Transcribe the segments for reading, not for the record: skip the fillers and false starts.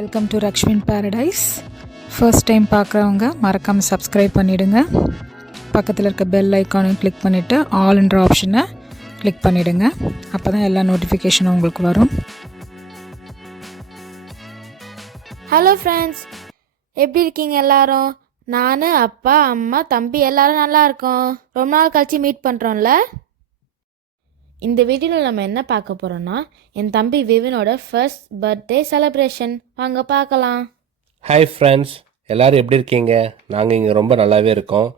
Welcome to Rakshmin paradise. First time பார்க்குறவங்க மறக்காமல் subscribe பண்ணிவிடுங்க. பக்கத்தில் இருக்க பெல் ஐக்கானையும் கிளிக் பண்ணிவிட்டு ஆல்ன்ற ஆப்ஷனை கிளிக் பண்ணிவிடுங்க. அப்போ தான் எல்லா நோட்டிஃபிகேஷனும் உங்களுக்கு வரும். ஹலோ ஃப்ரெண்ட்ஸ், எப்படி இருக்கீங்க எல்லாரும்? நான், அப்பா, அம்மா, தம்பி எல்லாரும் நல்லா இருக்கோம். ரொம்ப நாள் கழிச்சு மீட் பண்ணுறோம்ல. இந்த வீடியோவில் நம்ம என்ன பார்க்க போகிறோன்னா, என் தம்பி விவினோட ஃபர்ஸ்ட் பர்த்டே செலிப்ரேஷன். வாங்க பார்க்கலாம். ஹாய் ஃப்ரெண்ட்ஸ், எல்லோரும் எப்படி இருக்கீங்க? நாங்கள் இங்கே ரொம்ப நல்லாவே இருக்கோம்.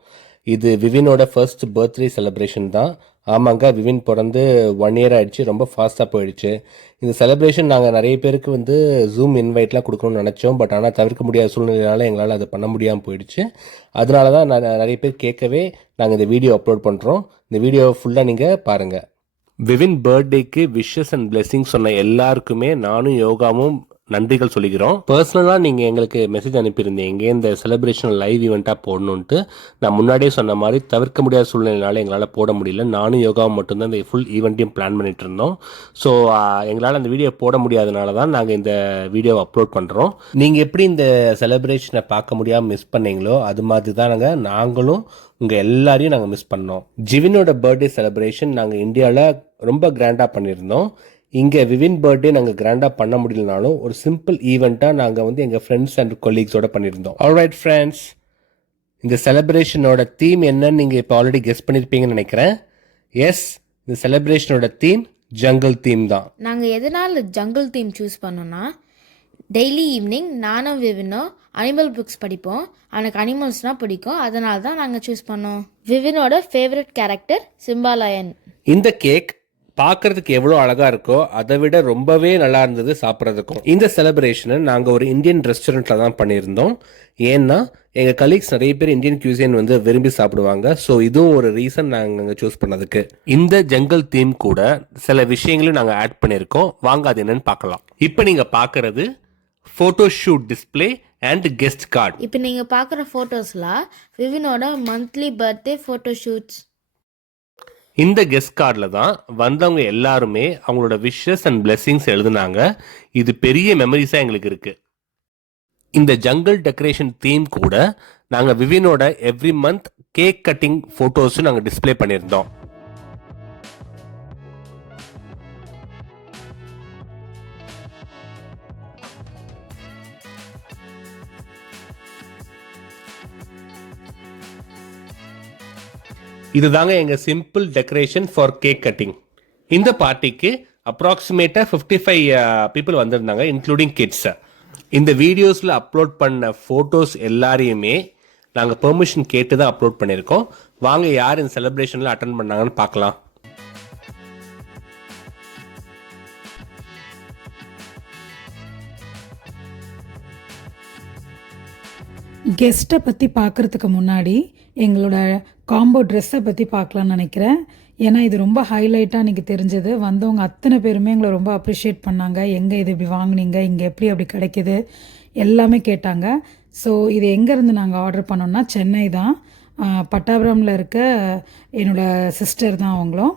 இது விவினோட ஃபர்ஸ்ட் பர்த்டே செலிப்ரேஷன் தான். ஆமாங்க, விவின் பிறந்து 1 year ஆகிடுச்சு. ரொம்ப ஃபாஸ்ட்டாக போயிடுச்சு. இந்த செலிப்ரேஷன் நாங்கள் நிறைய பேருக்கு ஜூம் இன்வைட்லாம் கொடுக்கணும்னு நினச்சோம். பட் ஆனால் தவிர்க்க முடியாத சூழ்நிலையால் எங்களால் அதை பண்ண முடியாமல் போயிடுச்சு. அதனால தான் நிறைய பேர் கேட்கவே நாங்கள் இந்த வீடியோ அப்லோட் பண்ணுறோம். இந்த வீடியோவை ஃபுல்லாக நீங்கள் பாருங்கள். விவின் பர்த்டேக்கு விஷஸ் அண்ட் பிளெஸிங் சொன்ன எல்லாருக்குமே நானும் யோகாவும் நன்றிகள் சொல்லிக்கிறோம். பர்சனலாக நீங்கள் எங்களுக்கு மெசேஜ் அனுப்பியிருந்தீங்க இந்த செலிப்ரேஷன் லைவ் ஈவெண்ட்டாக போடணுன்ட்டு. நான் முன்னாடியே சொன்ன மாதிரி தவிர்க்க முடியாத சூழ்நிலைனால எங்களால் போட முடியல. நானும் யோகாவும் மட்டும்தான் இந்த ஃபுல் ஈவெண்ட்டையும் பிளான் பண்ணிட்டு இருந்தோம். ஸோ எங்களால் அந்த வீடியோ போட முடியாதனால தான் நாங்கள் இந்த வீடியோவை அப்லோட் பண்ணுறோம். நீங்கள் எப்படி இந்த செலிப்ரேஷனை பார்க்க முடியாமல் மிஸ் பண்ணீங்களோ அது மாதிரி தான் நாங்களும் உங்கள் எல்லாரையும் நாங்கள் மிஸ் பண்ணோம். ஜிவினோட பர்த்டே செலிப்ரேஷன் நாங்கள் இந்தியாவில் ரொம்ப கிராண்டாக பண்ணியிருந்தோம். இங்கே விவின் பர்த்டே நாங்கள் கிராண்டாக பண்ண முடியலனாலும் ஒரு சிம்பிள் ஈவெண்ட்டாக நாங்கள் எங்கள் ஃப்ரெண்ட்ஸ் அண்ட் கொலீக்ஸோட பண்ணியிருந்தோம். ஆல்ரைட் ஃப்ரெண்ட்ஸ், இந்த செலிப்ரேஷனோட தீம் என்னன்னு நீங்கள் இப்போ ஆல்ரெடி கெஸ் பண்ணியிருப்பீங்கன்னு நினைக்கிறேன். எஸ், இந்த செலிப்ரேஷனோட தீம் ஜங்கிள் தீம் தான். நாங்கள் எதனால் ஜங்கிள் தீம் சூஸ் பண்ணோன்னா, டெய்லி ஈவினிங் நானும் விவினோ அனிமல் புக்ஸ் படிப்போம். எனக்கு அனிமல்ஸ்னால் பிடிக்கும். அதனால தான் நாங்கள் சூஸ் பண்ணோம். விவினோட ஃபேவரட் கேரக்டர் சிம்பா லயன். இந்த கேக் பார்க்கறதுக்கு எவ்வளோ அழகாக இருக்கோ அதை விட ரொம்பவே நல்லா இருந்தது சாப்பிட்றதுக்கும். இந்த செலிப்ரேஷனை நாங்கள் ஒரு இந்தியன் ரெஸ்டாரண்ட்டில் தான் பண்ணியிருந்தோம். ஏன்னா எங்கள் கலீக்ஸ் நிறைய பேர் இந்தியன் கியூசின் விரும்பி சாப்பிடுவாங்க. ஸோ இதுவும் ஒரு ரீசன் நாங்கள் அங்கே சூஸ் பண்ணதுக்கு. இந்த ஜங்கல் தீம் கூட சில விஷயங்களையும் நாங்கள் ஆட் பண்ணியிருக்கோம். வாங்க அது என்னன்னு பார்க்கலாம். இப்போ நீங்கள் பார்க்குறது photo shoot display and guest card. இப்போ நீங்கள் பார்க்குற ஃபோட்டோஸ்லாம் விவினோட மந்த்லி பர்த்டே ஃபோட்டோ ஷூட்ஸ். இந்த கெஸ்ட் கார்டில் தான் வந்தவங்க எல்லாருமே அவங்களோட விஷஸ் அண்ட் பிளெஸிங்ஸ் எழுதுனாங்க. இது பெரிய மெமரிஸாக எங்களுக்கு இருக்குது. இந்த ஜங்கிள் டெக்கரேஷன் தீம் கூட நாங்கள் விவினோட எவ்ரி மந்த் கேக் கட்டிங் ஃபோட்டோஸும் நாங்கள் டிஸ்பிளே பண்ணியிருந்தோம். இதுதாங்க எங்கள் simple decoration for cake cutting. இந்த பார்ட்டிக்கு அப்ராக்சிமேட்டாக 55 பீப்புள் வந்திருந்தாங்க, இன்க்ளூடிங் கிட்ஸ். இந்த வீடியோஸில் அப்லோட் பண்ண ஃபோட்டோஸ் எல்லாரையுமே நாங்கள் பெர்மிஷன் கேட்டு தான் அப்லோட் பண்ணியிருக்கோம். வாங்க யார் இந்த செலிப்ரேஷனில் அட்டன் பண்ணாங்கன்னு பார்க்கலாம். கெஸ்ட்டை பற்றி பார்க்குறதுக்கு முன்னாடி எங்களோட காம்போ ட்ரெஸ்ஸை பற்றி பார்க்கலான்னு நினைக்கிறேன். ஏன்னா இது ரொம்ப ஹைலைட்டாக எனக்கு தெரிஞ்சது. வந்தவங்க அத்தனை பேருமே எங்களை ரொம்ப அப்ரிஷியேட் பண்ணாங்க. எங்கே இது இப்படி வாங்கினீங்க, இங்கே எப்படி அப்படி கிடைக்கிது எல்லாமே கேட்டாங்க. ஸோ இது எங்கேருந்து நாங்கள் ஆர்டர் பண்ணோன்னா சென்னை தான். பட்டாபுரமில் இருக்க என்னோடய சிஸ்டர் தான் அவங்களும்.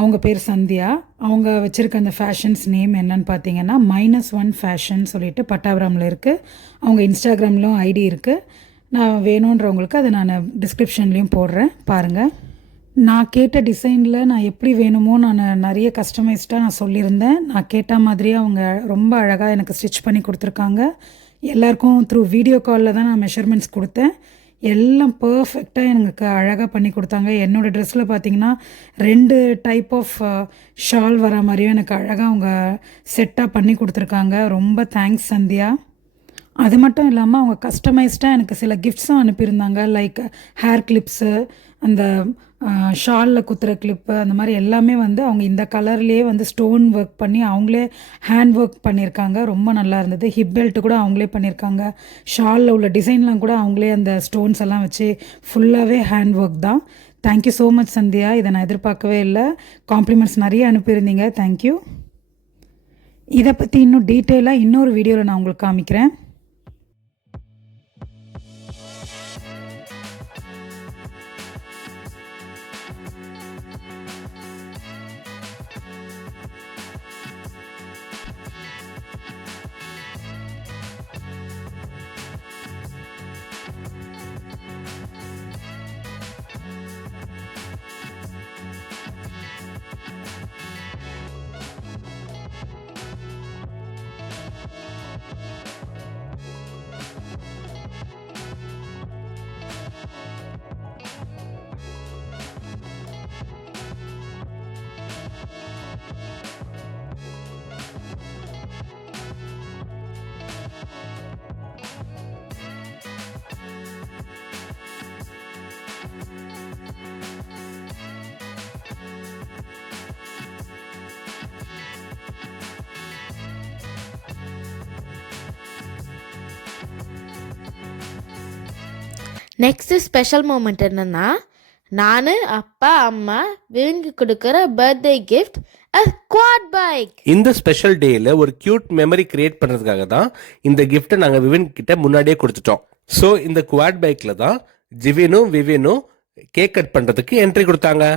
அவங்க பேர் சந்தியா. அவங்க வச்சுருக்க அந்த ஃபேஷன்ஸ் நேம் என்னன்னு பார்த்தீங்கன்னா -1 ஃபேஷன் சொல்லிட்டு பட்டாபுரமில் இருக்குது. அவங்க இன்ஸ்டாகிராம்லேயும் ஐடி இருக்குது. நான் வேணுன்றவங்களுக்கு அதை நான் டிஸ்கிரிப்ஷன்லேயும் போடுறேன், பாருங்கள். நான் கேட்ட டிசைனில் நான் எப்படி வேணுமோ நான் நிறைய கஸ்டமைஸ்டாக நான் சொல்லியிருந்தேன். நான் கேட்ட மாதிரியே அவங்க ரொம்ப அழகாக எனக்கு ஸ்டிச் பண்ணி கொடுத்துருக்காங்க. எல்லாருக்கும் த்ரூ வீடியோ காலில் தான் நான் மெஷர்மெண்ட்ஸ் கொடுத்தேன். எல்லாம் பர்ஃபெக்டாக எனக்கு அழகாக பண்ணி கொடுத்தாங்க. என்னோடய ட்ரெஸ்ஸில் பார்த்தீங்கன்னா 2 டைப் ஆஃப் ஷால் வர மாதிரியும் எனக்கு அழகாக அவங்க செட்டாக பண்ணி கொடுத்துருக்காங்க. ரொம்ப தேங்க்ஸ் சந்தியா. அது மட்டும் இல்லாமல் அவங்க கஸ்டமைஸ்டாக எனக்கு சில கிஃப்ட்ஸும் அனுப்பியிருந்தாங்க. லைக் ஹேர் கிளிப்ஸு, அந்த ஷாலில் குத்துற கிளிப்பு, அந்த மாதிரி எல்லாமே அவங்க இந்த கலர்லேயே ஸ்டோன் ஒர்க் பண்ணி அவங்களே ஹேண்ட் ஒர்க் பண்ணியிருக்காங்க. ரொம்ப நல்லா இருந்தது. ஹிப் பெல்ட் கூட அவங்களே பண்ணியிருக்காங்க. ஷாலில் உள்ள டிசைன்லாம் கூட அவங்களே அந்த ஸ்டோன்ஸ் எல்லாம் வச்சு ஃபுல்லாகவே ஹேண்ட் ஒர்க் தான். Thank you so much Sandhya. இதை நான் எதிர்பார்க்கவே இல்லை. காம்ப்ளிமெண்ட்ஸ் நிறைய அனுப்பியிருந்தீங்க. தேங்க்யூ. இதை பற்றி இன்னும் டீட்டெயிலாக இன்னொரு வீடியோவில் நான் உங்களுக்கு காமிக்கிறேன். நெக்ஸ்ட் ஸ்பெஷல் மூமெண்ட் என்னன்னா, நான் அப்பா அம்மா விவின்க்கு கொடுக்குற பர்த்டே கிஃப்ட் குவாட் பைக். இந்த ஸ்பெஷல் டேயில் ஒரு கியூட் மெமரி கிரியேட் பண்ணுறதுக்காக தான் இந்த கிஃப்ட்டை நாங்கள் விவின் கிட்ட முன்னாடியே கொடுத்துட்டோம். ஸோ இந்த குவாட் பைக்கில் தான் ஜிவினும் விவினும் கேக் கட் பண்ணுறதுக்கு என்ட்ரி கொடுத்தாங்க.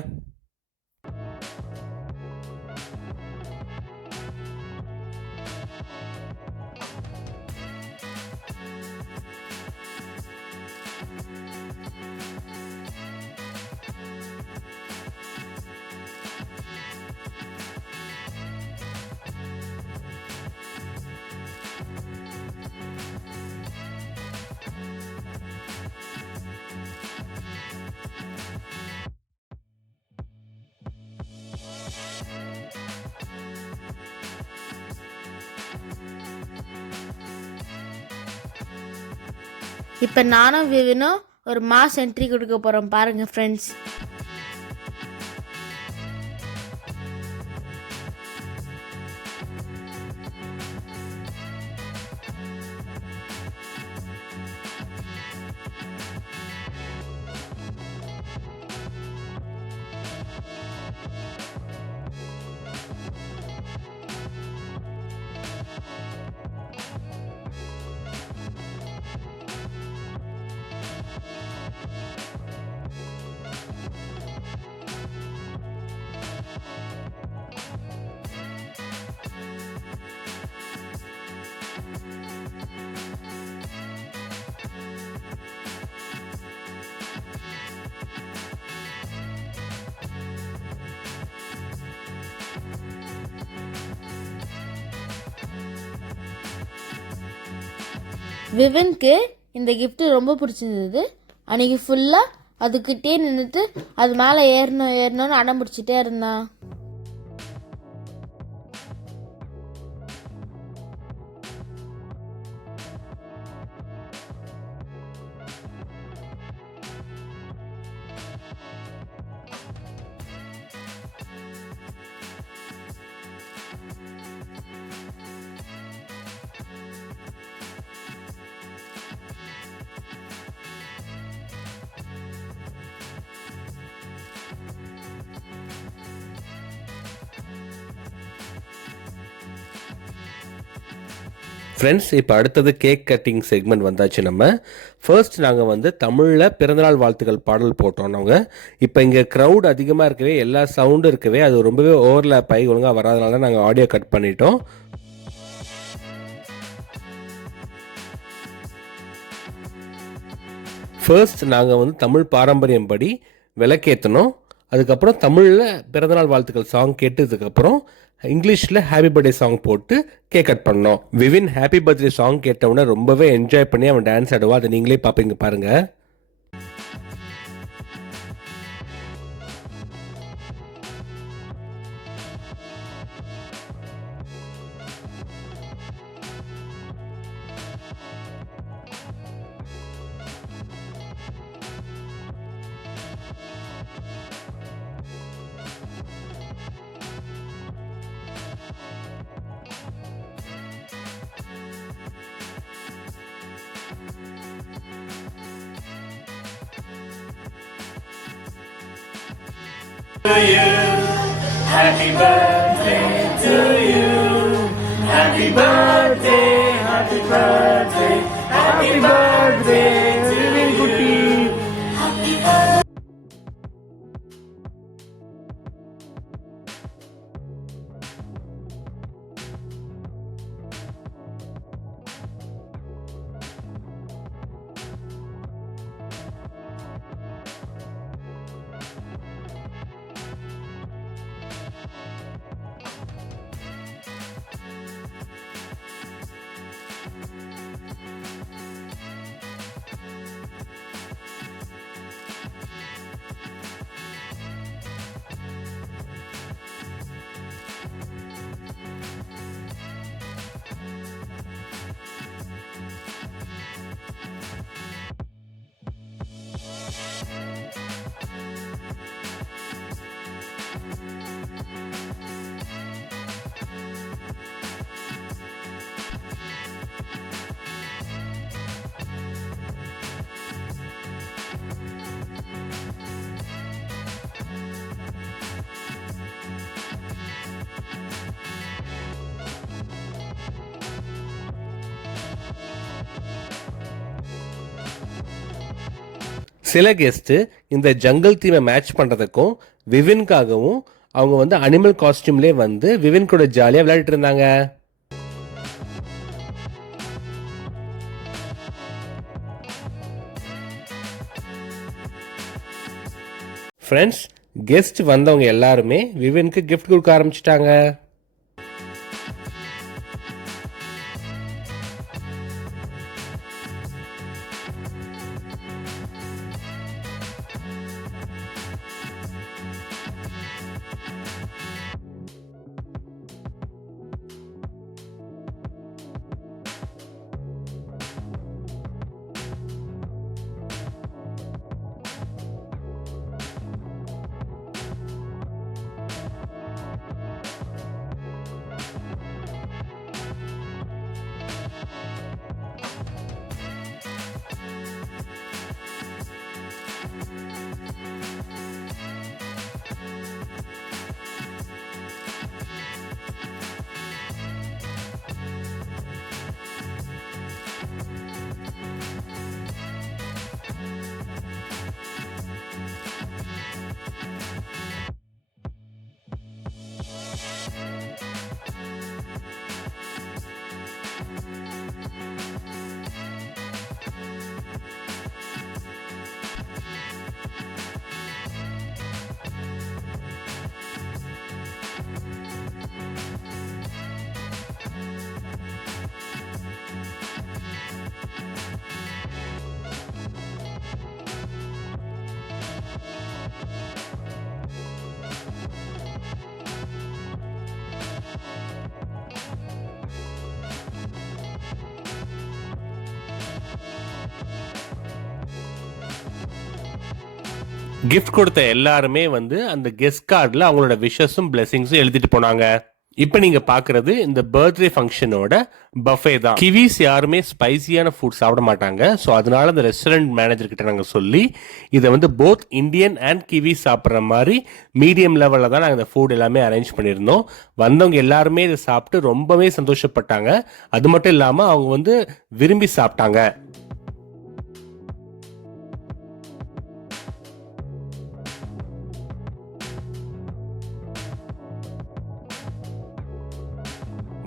இப்போ நானும் விவினும் ஒரு மாஸ் என்ட்ரி கொடுக்க போகிறோம் பாருங்க ஃப்ரெண்ட்ஸ். விவின்க்கு இந்த gift ரொம்ப பிடிச்சிருந்தது. அன்றைக்கி ஃபுல்லாக அதுக்கிட்டே நின்றுட்டு அது மேலே ஏறணும்னு அடம் பிடிச்சிட்டே இருந்தான். ஃப்ரெண்ட்ஸ், இப்போ அடுத்தது கேக் கட்டிங் செக்மெண்ட் வந்தாச்சு. நம்ம ஃபர்ஸ்ட் நாங்கள் வந்து தமிழில் பிறந்தநாள் வாழ்த்துக்கள் பாடல் போட்டோம். நாங்கள் இப்போ இங்கே க்ரௌட் அதிகமாக இருக்கவே எல்லா சவுண்டும் இருக்கவே அது ரொம்பவே ஓவர்லேப் ஆகி ஒழுங்காக வராதனால நாங்கள் ஆடியோ கட் பண்ணிட்டோம். ஃபர்ஸ்ட் நாங்கள் வந்து தமிழ் பாரம்பரியம் படி விளக்கேற்றணும். அதுக்கப்புறம் தமிழில் பிறந்தநாள் வாழ்த்துக்கள் சாங் கேட்டதுக்கப்புறம் இங்கிலீஷில் ஹாப்பி பர்த்டே சாங் போட்டு கேக் கட் பண்ணோம். விவின் ஹாப்பி பர்த்டே சாங் கேட்டவுடனே ரொம்பவே என்ஜாய் பண்ணி அவன் டான்ஸ் ஆடுவான். அதை நீங்களே பார்ப்பீங்க பாருங்கள். Happy birthday to you. Happy birthday, happy birthday, happy birthday, Vivin Kutti. Happy birthday. சில கெஸ்ட்டு இந்த ஜங்கிள் தீமை மேட்ச் பண்ணுறதுக்கும் விவின்காகவும் அவங்க வந்து அனிமல் காஸ்டியூம்லேயே வந்து விவின் கூட ஜாலியாக விளையாடிட்டு இருந்தாங்க. ஃப்ரெண்ட்ஸ், கெஸ்ட் வந்தவங்க எல்லாருமே விவினுக்கு கிஃப்ட் கொடுக்க ஆரம்பிச்சிட்டாங்க. கிஃப்ட் கொடுத்த எல்லாருமே வந்து அந்த கெஸ்ட் கார்டில் அவங்களோட விஷஸும் பிளெஸிங்ஸும் எழுதிட்டு போனாங்க. இப்போ நீங்கள் பார்க்குறது இந்த பர்த்டே ஃபங்க்ஷனோட பஃபே தான். கிவிஸ் யாருமே ஸ்பைசியான ஃபுட் சாப்பிட மாட்டாங்க. ஸோ அதனால அந்த ரெஸ்டாரண்ட் மேனேஜர்கிட்ட நாங்கள் சொல்லி இதை வந்து போத் இந்தியன் அண்ட் கிவிஸ் சாப்பிட்ற மாதிரி மீடியம் லெவலில் தான் நாங்கள் இந்த ஃபுட் எல்லாமே அரேஞ்ச் பண்ணியிருந்தோம். வந்தவங்க எல்லாருமே இதை சாப்பிட்டு ரொம்பவே சந்தோஷப்பட்டாங்க. அது மட்டும் இல்லாமல் அவங்க வந்து விரும்பி சாப்பிட்டாங்க.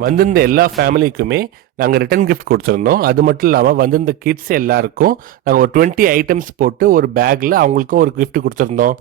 வந்திருந்த எல்லா ஃபேமிலிக்குமே நாங்கள் ரிட்டன் கிஃப்ட் கொடுத்துருந்தோம். அது மட்டும் இல்லாமல் வந்திருந்த கிட்ஸ் எல்லாருக்கும் நாங்கள் ஒரு 20 ஐட்டம்ஸ் போட்டு ஒரு பேக்கில் அவங்களுக்கும் ஒரு கிஃப்ட் கொடுத்துருந்தோம்.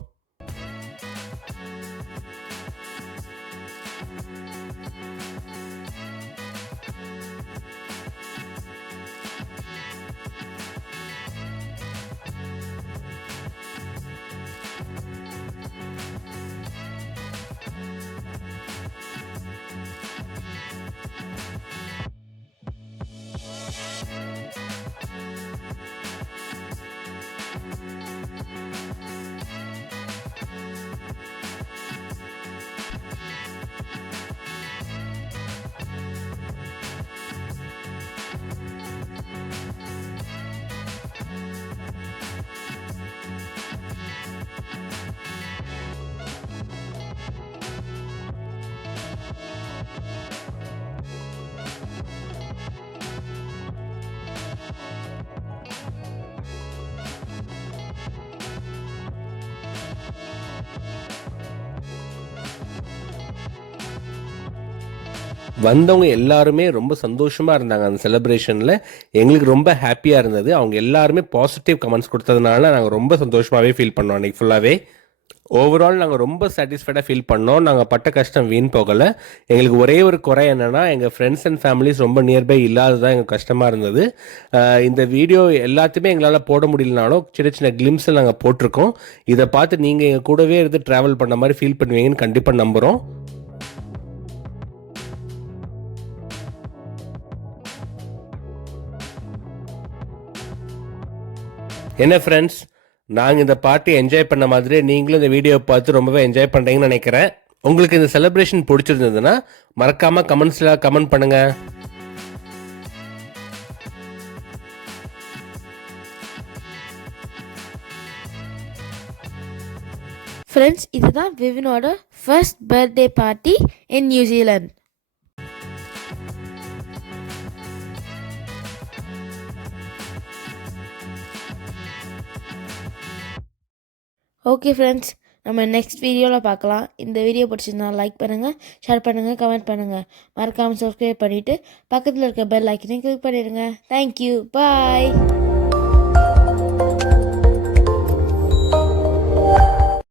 வந்தவங்க எல்லாருமே ரொம்ப சந்தோஷமாக இருந்தாங்க. அந்த செலிப்ரேஷனில் எங்களுக்கு ரொம்ப ஹாப்பியாக இருந்தது. அவங்க எல்லாருமே பாசிட்டிவ் கமெண்ட்ஸ் கொடுத்ததுனால நாங்கள் ரொம்ப சந்தோஷமாகவே ஃபீல் பண்ணோம். அன்றைக்கி ஃபுல்லாகவே ஓவரால் நாங்கள் ரொம்ப சாட்டிஸ்ஃபைடாக ஃபீல் பண்ணோம். நாங்கள் பட்ட கஷ்டம் வீண் போகலை. எங்களுக்கு ஒரே ஒரு குறை என்னென்னா எங்கள் ஃப்ரெண்ட்ஸ் அண்ட் ஃபேமிலிஸ் ரொம்ப நியர்பை இல்லாததான் எங்களுக்கு கஷ்டமாக இருந்தது. இந்த வீடியோ எல்லாத்தையுமே எங்களால் போட முடியலனாலும் சின்ன சின்ன கிளிம்ஸில் நாங்கள் போட்டிருக்கோம். இதை பார்த்து நீங்கள் எங்கள் கூடவே இருந்து ட்ராவல் பண்ண மாதிரி ஃபீல் பண்ணுவீங்கன்னு கண்டிப்பாக நம்புகிறோம். என்ன ஃப்ரெண்ட்ஸ், நாங்கள் இந்த பார்ட்டி என்ஜாய் பண்ண மாதிரி நீங்களும் இந்த வீடியோவை பார்த்து ரொம்பவே என்ஜாய் பண்ணுறீங்கன்னு நினைக்கிறேன். உங்களுக்கு இந்த செலிப்ரேஷன் பிடிச்சிருந்ததுன்னா மறக்காமல் கமெண்ட்ஸில் கமெண்ட் பண்ணுங்கள். ஃப்ரெண்ட்ஸ், இதுதான் விவினோட first birthday party in New Zealand. Okay friends, நம்ம நெக்ஸ்ட் வீடியோவில் பார்க்கலாம். இந்த வீடியோ பிடிச்சிருந்தா லைக் பண்ணுங்கள், ஷேர் பண்ணுங்கள், கமெண்ட் பண்ணுங்கள். மறக்காமல் சப்ஸ்கிரைப் பண்ணிவிட்டு பக்கத்தில் இருக்க பெல் ஐக்கனையும் கிளிக் பண்ணிடுங்க. தேங்க்யூ, பாய்.